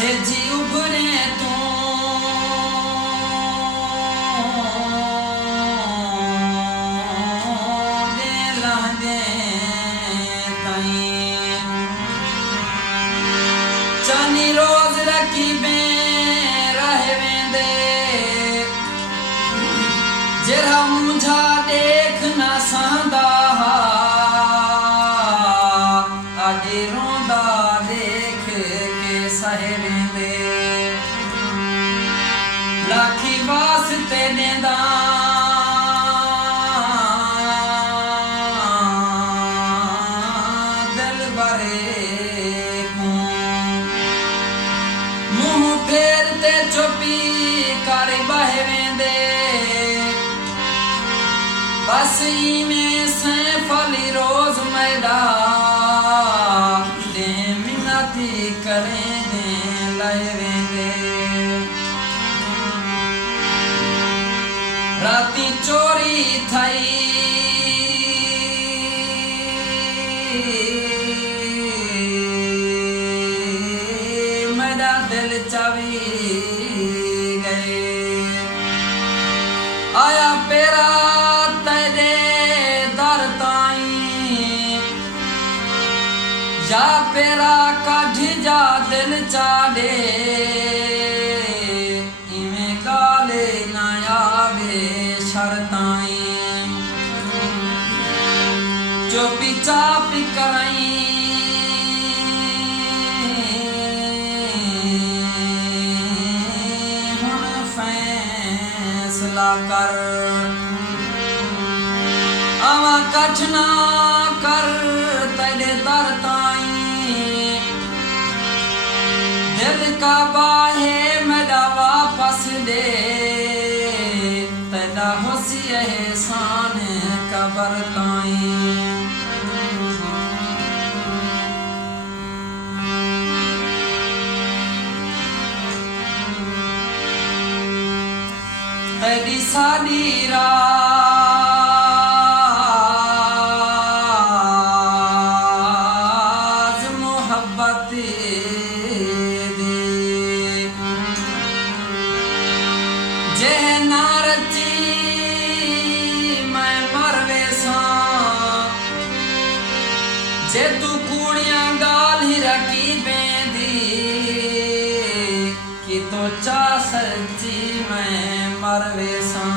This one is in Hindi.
सेजी उभरे तू दे लांदे ताई चानी रोज रखी बे रह वेंदे जरा मुझा देख ना सांदा आगे रोंदा देख के सह वेंदे लाखी वास्ते देंदा दिल बरे को मुंह फेरते चुपी कर बह वेंदे बस में सैफली रोज मैदा दे मिन्नती करें दे लय वेंदे राती चोरी थई मेरा दिल चावी गए आया पेरा तेरे दर ताई या पेरा कढ़ जा दिल चाडे इवें गाले ना आवे शरताई चुपी चापी कराई हुण फैसला कर आवा कछ ना कर तेरे दर ताई दिल का बाहे मेरा वापस दे तेरा हुसी एहसान कबर ताई तेरी सादी राज मोहब्बत दे जे नारची मैं मरवे सा जे तू कूड़ियां गाल ही रखी बेंदी कि तो चा सच्ची मैं मरवे सा